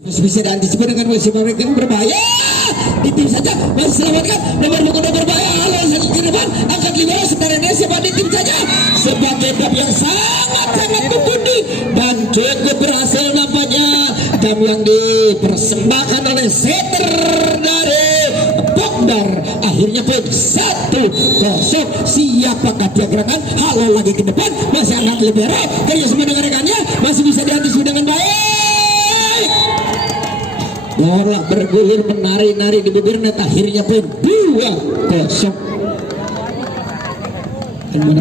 bisa diantisipasi dengan musim yang berbahaya. Di tim saja masih selamatkan nomor berbahaya. Halo satu ke depan angkat libero saudara Indonesia di tim saja sebagai bab yang sangat mumpuni dan cukup berhasil nampaknya. Jam yang dipersembahkan oleh setter dari Bogdar akhirnya pun 1-0. Siapakah dia gerangan? Halo lagi ke depan masih angkat libero kerja semua dengan rekannya masih bisa diantisipasi dengan baik. Bola bergulir menari-nari di bibir net akhirnya pun 2-0. Dan mana?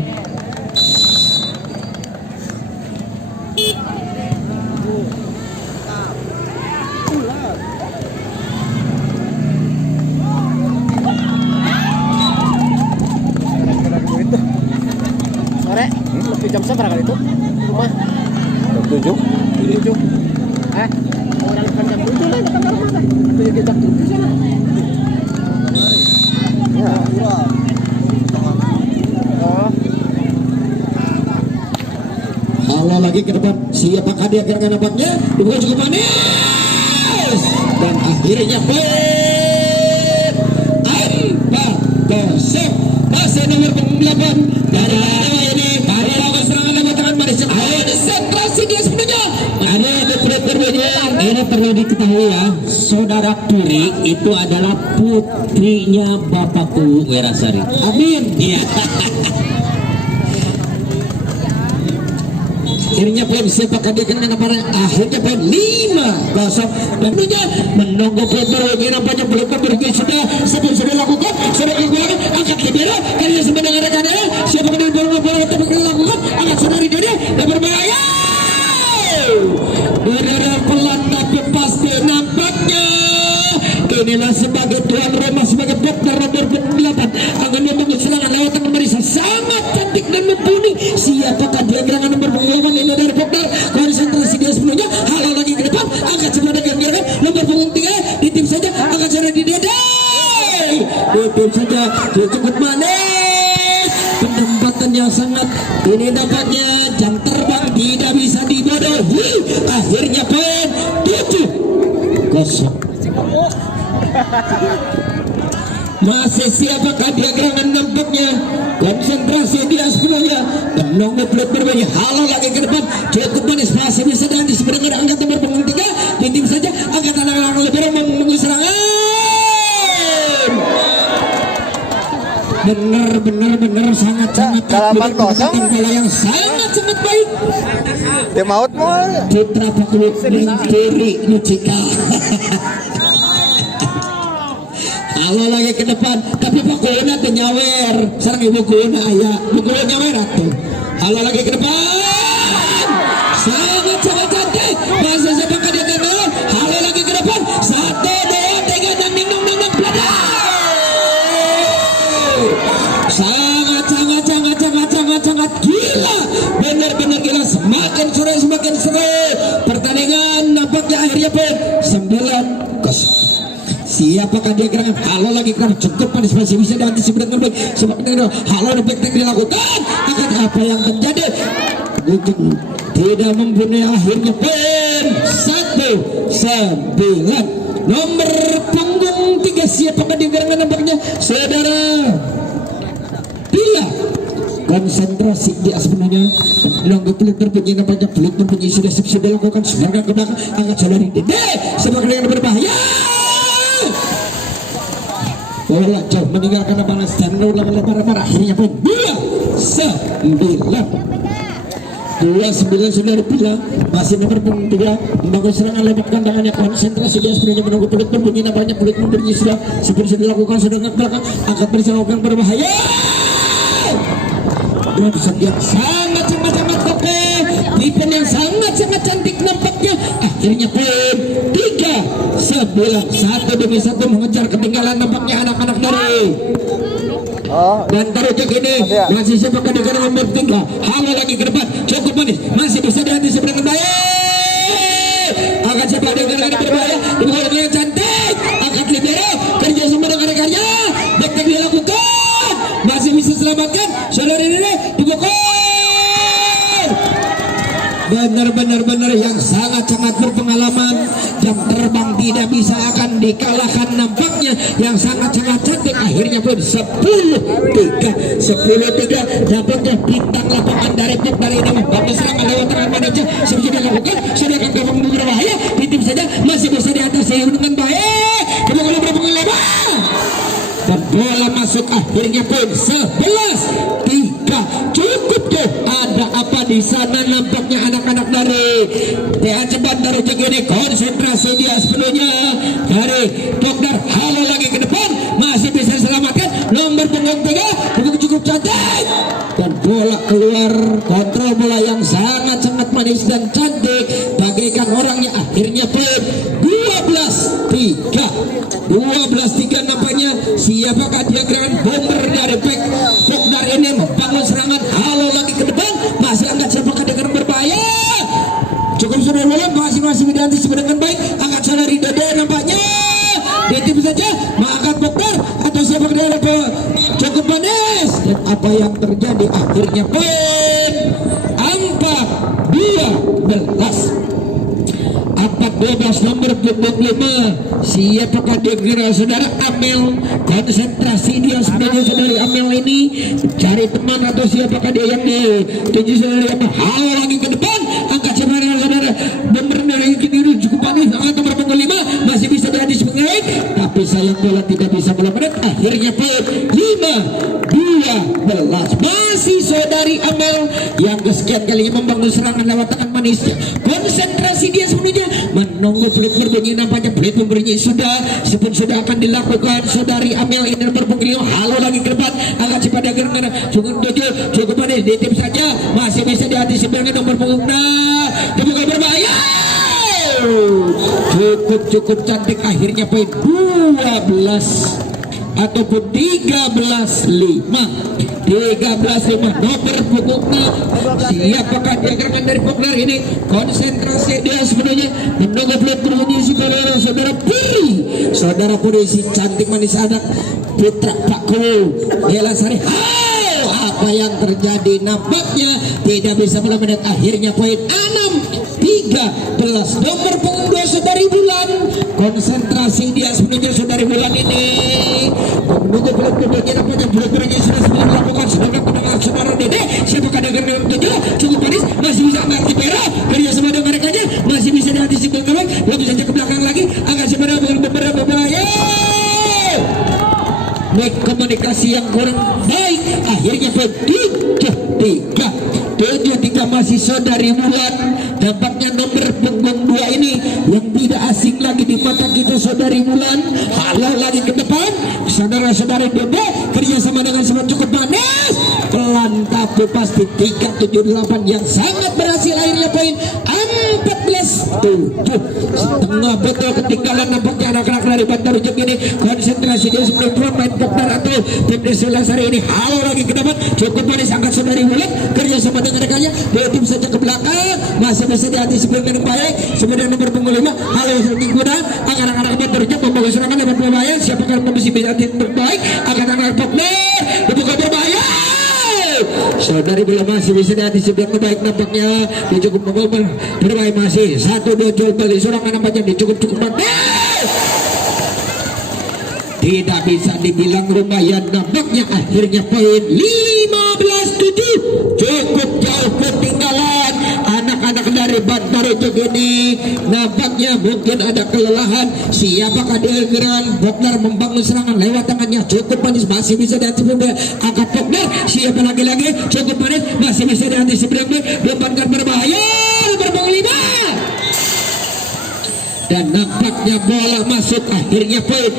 Sore, lebih jam seberapa kali itu? Rumah? Jam 7. Orang kan jam 7 lah, kita ke rumah. Itu ya jam 7 sana. Ya. Oh. Halo lagi ke depan. Siapakah dia gerangan nampaknya? Dibuka cukup manis. Dan akhirnya pun 4-0. Masih nomor 8 dari ini. Baru lakukan serangan dengan tangan manis. Ayo disentrasi dia sebenarnya. Ada ini perlu diketahui ya, saudara Turi itu adalah putrinya Bapakku Werasari. Amin. Iya. Akhirnya pun siapakah dia kena apa? Akhirnya pun 5-0 dan punya menunggu Pedro ini nampaknya belum memberikan sudah lakukan sudah dilakukan angkat libero karena sama dengan rekannya siapakah dia belum lakukan angkat saudari dia dan berbahaya. Udara pelan tapi pasti nampaknya inilah sebagai tuan rumah sebagai Bogdar nomor 8 akan dia serangan lewat nomor Marisa sangat cantik dan mumpuni. Siapakah dia gerangan nomor 8 ini dari Bogdar konsentrasi dia sepenuhnya. Halo lagi ke depan angkat sebenarnya gerangan nomor 3 di tim saja angkat saudara di dia di tim saja dia cukup manis penempatan yang sangat ini dapatnya jam terbang tidak bisa dibodohi. Akhirnya poin 7-0. Masih siapakah dia gerangan nampaknya konsentrasi dia sebenarnya dan menunggu pelut berbahaya. Halo lagi ke depan cukup manis masih bisa dan di sebenarnya angkat nomor 3 di tim saja angkat anak-anak libero menunggu serangan. Benar sangat Dalaman kosong bola yang sangat baik. Tim out mau. Citra Pakulut Menteri Nucika. Halo lagi ke depan tapi Pak Kuna tuh nyawer sarang ibu Kuna ya ibu Kuna nyawer atuh. Halo lagi ke depan sangat cantik masih siapakah dia kenal. Halo lagi ke depan 1, 2, 3 dan ding peladah sangat gila benar gila semakin seru pertandingan nampaknya akhirnya pun 9-0. Siapakah dia gerangan? Halo lagi kan cukup manis masih bisa diantisipasi dengan baik. Sebenarnya halo di back dilakukan. Akan apa yang terjadi? Ujung tidak membunuh akhirnya pun 1-9. Nomor punggung 3 siapakah dia gerangan nampaknya? Saudara Bila konsentrasi dia sebenarnya menunggu pelut berbunyi nampaknya pelut berbunyi sudah dilakukan serangan ke belakang angkat saudari Dede sebagai yang berbahaya. Bola jauh meninggalkan lapangan stand ulang lebar akhirnya pun 2-9 sudah dibilang masih nomor 3 membangun serangan lewat kandangannya konsentrasi dia sebenarnya menunggu pelut berbunyi nampaknya pelut berbunyi sudah seperti dilakukan sudah ke belakang angkat bersama yang berbahaya. Dua yang sangat oke tipen yang sangat cantik nampaknya akhirnya pun 3-9 1 demi 1 mengejar ketinggalan nampaknya anak-anak dari dan taruh cek ini masih siapakah di gerangan nomor 3. Halo lagi ke depan cukup manis masih bisa diantisipasi dengan baik akan siapa di gerangan berbahaya dibuka yang cantik angkat libero kerja sama dengan rekannya back dilakukan masih bisa selamatkan saudara ini dibuka benar yang sangat berpengalaman jam terbang tidak bisa akan dikalahkan nampaknya yang sangat-sangat cantik. Akhirnya pun 10-3 nampaknya bintang lapangan dari ini membantu serangan lewat tangan manajer sudah dilakukan, sudah akan gabung berbahaya titip saja masih bisa diatasi dengan baik dan bola masuk. Akhirnya pun 11-3 cukup tuh. Ada apa di sana nampaknya anak-anak dari THC Bandar Ujung ini konsentrasi dia sepenuhnya dari Dokter. Halo lagi ke depan masih bisa diselamatkan nomor punggung 3 cukup cantik dan bola keluar. Kontrol bola yang sangat-sangat manis dan cantik bagaikan orangnya. Akhirnya pun 12-3 nampaknya. Siapakah dia gerangan bomber dari back Dokter ini membangun serangan. Halo lagi ke depan masih angkat. Siapakah dia gerangan berbahaya cukup sudah bola masing-masing diantisipasi dengan baik. Angkat sana di dada nampaknya ditip saja mengangkat Dokter atau siapa dia cukup manis. Dan apa yang terjadi akhirnya pun 4-12 nomor punggung 5. Siapakah dia kira saudara Amel? Konsentrasi dia sebenarnya saudari Amel ini cari teman atau siapakah dia yang dituju saudari Amel. Halo lagi ke depan angkat sebenarnya saudara nomor dari kiri cukup manis. Angkat nomor punggung 5 masih bisa diantisipasi mengaik tapi sayang bola tidak bisa melakukan. Akhirnya pun 5-12 masih saudari Amel yang kesekian kalinya membangun serangan lewat tangan manisnya. Konsentrasi dia sebenarnya menunggu peluit berbunyi. Nampaknya peluit berbunyi sudah akan dilakukan saudari Amel ini berbunyi. Halo lagi ke depan angkat si pada gerangan cukup manis ditip saja masih bisa diantisipasi dengan nomor punggung dibuka berbahaya cukup cantik. Akhirnya poin 12 ataupun 13-5 nomor punggung 6. Siapakah dia gerangan dari Poglar ini? Konsentrasi dia sebenarnya menunggu peluit berbunyi saudara Puri si cantik manis anak putra Pak Kul Bella Sari. Apa yang terjadi nampaknya tidak bisa melawan. Akhirnya poin 6-13 nomor punggung 2 saudari Bulan. Konsentrasi dia sebenarnya saudari Bulan ini menunggu peluit berbunyi. Nampaknya peluit berbunyi sudah sebelum dilakukan sedangkan pendengar saudara Dede. Siapakah dia gerangan 7 cukup manis masih bisa mengerti Pera kerja sama dengan mereka masih bisa diantisipasi dengan baik. Lebih saja ke belakang lagi agak sebenarnya beberapa bahaya komunikasi yang kurang baik. Akhirnya 7-3 masih saudari Bulan. Dampaknya nomor punggung 2 ini yang tidak asing lagi di mata kita saudari Bulan. Halo lagi ke depan saudara-saudari Dede kerjasama dengan semua cukup manis pelan tapi pasti 3-7-8 yang sangat berhasil. Akhirnya poin 14-7 setengah betul ketinggalan nampaknya anak-anak dari Bandar Ujung ini. Konsentrasi dia sebelum pemain Dokter atau tim Desula Sari ini. Halo lagi ke depan cukup manis angkat saudari Bulan kerjasama dengan rekannya dua tim saja ke belakang masih bisa diantisipasi dengan baik. Kemudian nomor punggung 5 halo lagi kuda anak-anak Bandar Ujung membangun serangan dapat berbahaya. Siapakah kondisi bisa terbaik anak-anak Dokter dibuka berbahaya saudari Bola masih bisa diantisipasi dengan baik. Nampaknya dia cukup berbahaya masih 1-2 jual beli serangan nampaknya dia cukup manis tidak bisa dibilang lumayan. Nampaknya akhirnya poin 15-7 cukup jauh ketinggalan anak-anak dari Bandar Ujung ini. Nampaknya mungkin ada kelelahan. Siapakah dia gerangan Poglar membangun serangan lewat tangannya cukup manis masih bisa diantisipasi angkat Poglar. Siapa lagi cukup manis masih bisa diantisipasi depankan berbahaya berbang 5 dan nampaknya bola masuk. Akhirnya poin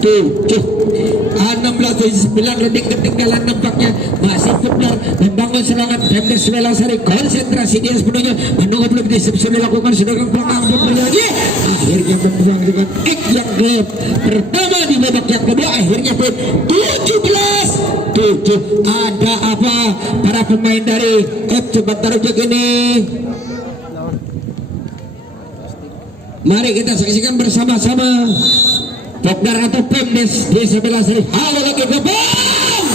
16-9 detik ketinggalan. Nampaknya masih Poglar membangun serangan Pemdes Welasari. Konsentrasi dia sepenuhnya menunggu belum sudah dilakukan sedangkan pelanggan lagi. Akhirnya membuang dengan X yang pertama di babak yang kedua. Akhirnya poin 17-7. Ada apa para pemain dari FC Bandar Ujung ini? Mari kita saksikan bersama-sama Poglar atau Pemdes di sebelah sini. Halo lagi ke bang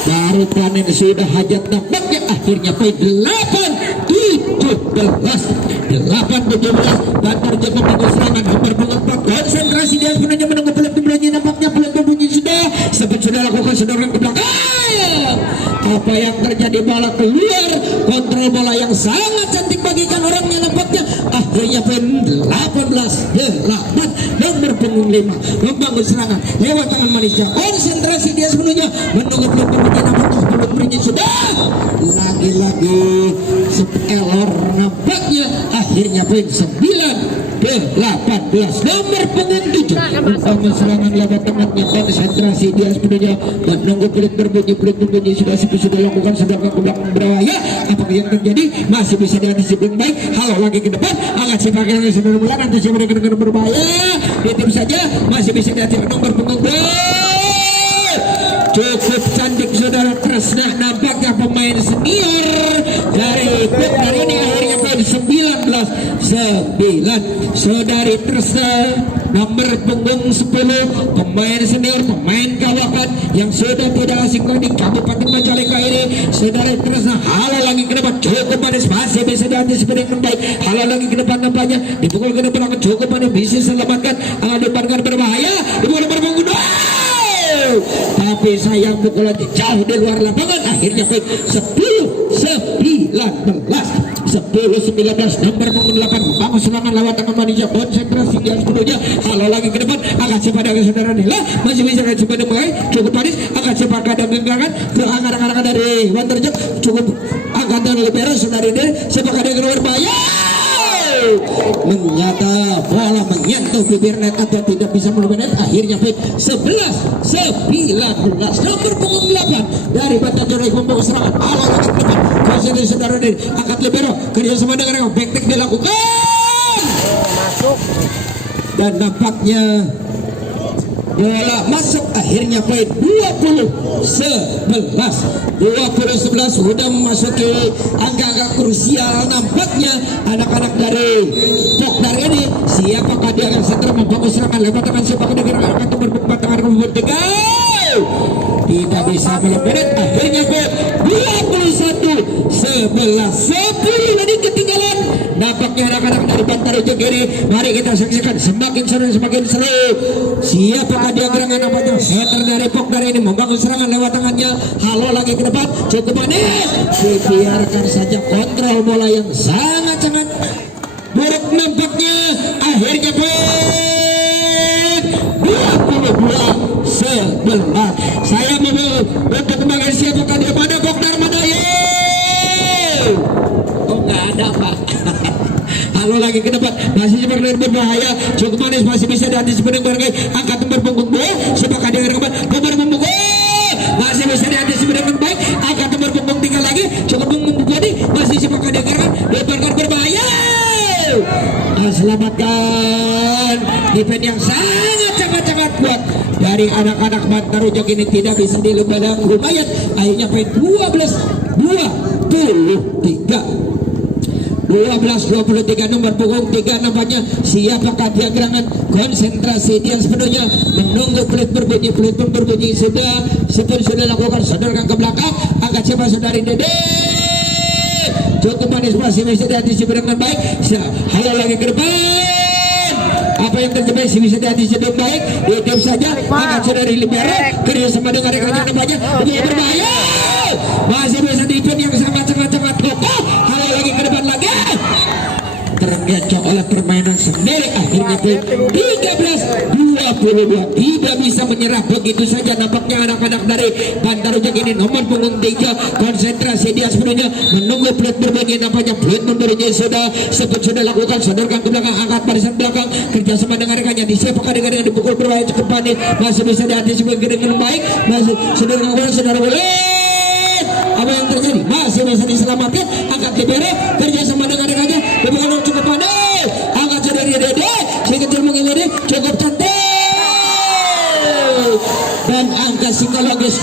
baru panen sudah hajat nampaknya. Akhirnya poin 8-17 8-17 Bantar Joko minggu serangan nomor pengumpat konsentrasi dia sebenarnya menunggu peluang berbunyi nampaknya peluang berbunyi sudah sempat sudah lakukan sedorong ke belakang. Apa yang terjadi, bola keluar, kontrol bola yang sangat cantik bagikan orangnya nampaknya. Akhirnya poin 18-8 nomor punggung 5 membangun serangan lewat tangan manisnya, konsentrasi dia sepenuhnya menunggu peluang berbunyi nampaknya peluang berbunyi sudah lagi-lagi error nampaknya. Akhirnya poin 9-18 nomor punggung 7 membangun serangan lewat tangannya, konsentrasi dia sepenuhnya menunggu peluang berbunyi sudah lakukan sedangkan ke belakang berbahaya. Apakah yang terjadi masih bisa diantisipasi dengan baik. Halo lagi ke depan agak cepat yang sudah mulai nanti siapa dengan berbahaya ditip saja masih bisa diantisipasi nomor punggung cukup cantik saudara Tresna nampaknya pemain senior dari klub hari ini. Akhirnya poin 19-9 saudari Tresna nomor punggung 10 pemain senior, pemain kawakan yang sudah tidak asing di Kabupaten Majalengka ini. Saudari Tresna halo lagi ke depan cukup manis masih bisa diantisipasi dengan baik. Halo lagi ke depan nampaknya dipukul ke depan cukup manis bisa selamatkan depankan berbahaya dipukul berbungu tapi sayang pukulan jauh di luar lapangan. Akhirnya poin 10-19 nomor punggung 8 membangun serangan lewat tangan manisnya, konsentrasi yang sepenuhnya. Halo lagi ke depan akan cepat dengan saudara Nila masih bisa cepat dengan cukup manis akan cepat kadang genggaman ke angkat-angkat dari Wanterjek cukup angkatan libero saudari Nila cepat kadang berbahaya menyata bola menyentuh bibir net atau tidak bisa meluber net. Akhirnya poin 11-19 nomor punggung 8 dari Bantar Joko membawa serangan ala angkat depan konsentrasi saudara Nila angkat libero kerjasama dengan backtek dilakukan dan nampaknya bola masuk. Akhirnya poin 20-11 sudah memasuki angka-angka krusial. Nampaknya anak-anak dari Pokdar ini siapakah dia akan setelah membangun serangan lewat tangan siapakah dia akan berpempat tangan nomor 3 tidak bisa melebihi. Akhirnya poin 21-11 jadi ketinggalan. Nampaknya anak-anak dari Bantar Joko ini mari kita saksikan semakin seru semakin seru. Siapakah dia gerangan namanya setter dari Pokdar ini membangun serangan lewat tangannya. Halo lagi ke depan cukup manis dibiarkan saja kontrol bola yang sangat-sangat buruk nampaknya. Akhirnya poin 22-11 saya mau untuk kembali siapakah dia pada Pokdar mana nggak ada pak. Halo lagi ke depan masih seperti berbahaya cukup manis masih bisa diantisipasi dengan baik angkat nomor punggung 2 sepakat dengan nomor punggung masih bisa diantisipasi dengan baik angkat nomor punggung 3 lagi cukup punggung 2 masih sepakat dengan nomor berbahaya selamatkan defense yang sangat kuat dari anak-anak Bantar Joko ini tidak bisa dilubadang lumayan. Akhirnya poin 12-23 nomor punggung 3 nampaknya siapakah dia gerangan konsentrasi dia sepenuhnya menunggu peluit berbunyi sudah lakukan sodorkan ke belakang angkat siapa saudari Dede cukup manis masih bisa diantisipasi dengan baik. Halo lagi ke depan apa yang terjadi masih bisa diantisipasi dengan baik diam saja angkat saudari libero kerja sama dengan rekan-rekan nampaknya berbahaya masih bisa defense yang sangat kokoh. Halo lagi ke depan lagi tergencok oleh permainan sendiri. Akhirnya 13-22 tidak bisa menyerah begitu saja. Nampaknya anak-anak dari Bantar Joko ini nomor punggung 3 konsentrasi dia sepenuhnya menunggu peluit berbunyi. Nampaknya peluit berbunyi sudah lakukan sodorkan ke belakang angkat barisan belakang kerjasama dengan rekannya disiapkan dengan dipukul berbahaya cukup panik masih bisa diantisipasi dengan baik masih saudara apa yang terjadi masih bisa diselamatkan angkat libero kerjasama dengan rekannya dipukul cukup panik angkat saudari Dede si kecil mengimani cukup cantik dan angka psikologis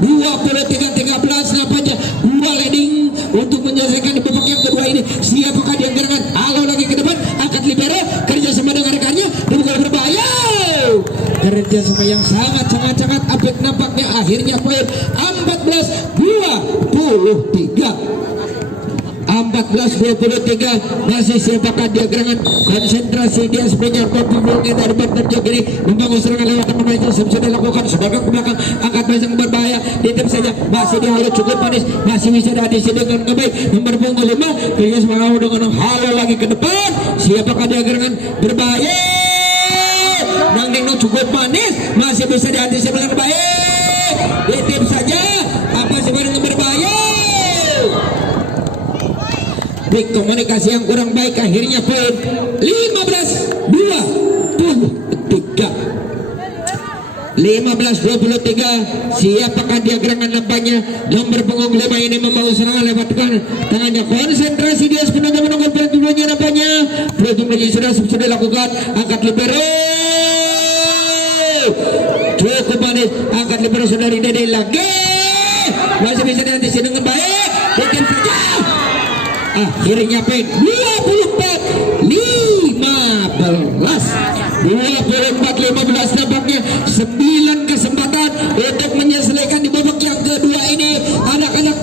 23-13 nampaknya dua leading untuk menyelesaikan di babak yang kedua ini. Siapakah dia gerangan halo lagi ke depan angkat libero kerjasama dengan rekannya dipukul berbahaya kerjasama yang sangat apik nampaknya. Akhirnya poin 14-20 14-23 masih siapakah dia gerangan konsentrasi dia sebenarnya pembungnya dari banten Jogiri membangun serangan lewat teman itu sudah dilakukan sebagai ke belakang angkat pasang berbahaya ditip saja masih dihalau cukup manis masih bisa diadisi dengan kebaik nomor punggung 5 Prius mau dengan halo lagi ke depan siapakah dia gerangan berbahaya Nang Ding cukup manis masih bisa diadisi dengan baik ditip saja apa sih dengan berbahaya di komunikasi yang kurang baik akhirnya poin 15-23 siapakah dia gerangan nampaknya nomor punggung 5 ini membawa serangan lewat tangannya konsentrasi dia sebenarnya menunggu pertumbuhannya nampaknya pertumbuhannya sudah dilakukan angkat libero cukup manis angkat libero saudari Dede lagi masih bisa diantisipasi dengan baik bikin saja akhirnya poin 24-15 nampaknya 9 kesempatan untuk menyelesaikan di babak yang kedua ini anak-anak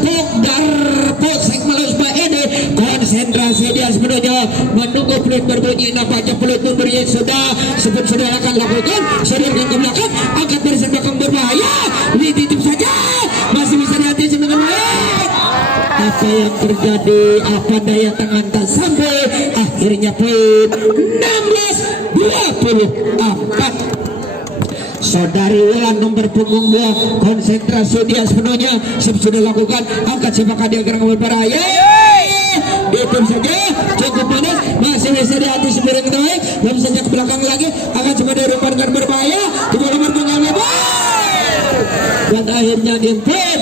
Pok Sekmalos Pak Ede konsentrasi dia sebenarnya menunggu peluit berbunyi nampaknya peluit berbunyi sudah akan lakukan sudah ke belakang angkat dari belakang berbahaya dititip saja masih bisa diantisipasi dengan baik apa yang terjadi apa daya tangan tak sampai akhirnya poin 16-24 Saudari Wulan nomor punggung 2 konsentrasi dia sepenuhnya sudah lakukan angkat siapakah dia gerak berbahaya itu saja cukup manis masih bisa diantisipasi dengan baik belum saja ke belakang lagi akan coba dirupakan berbahaya coba nomor punggung 5 dan akhirnya di poin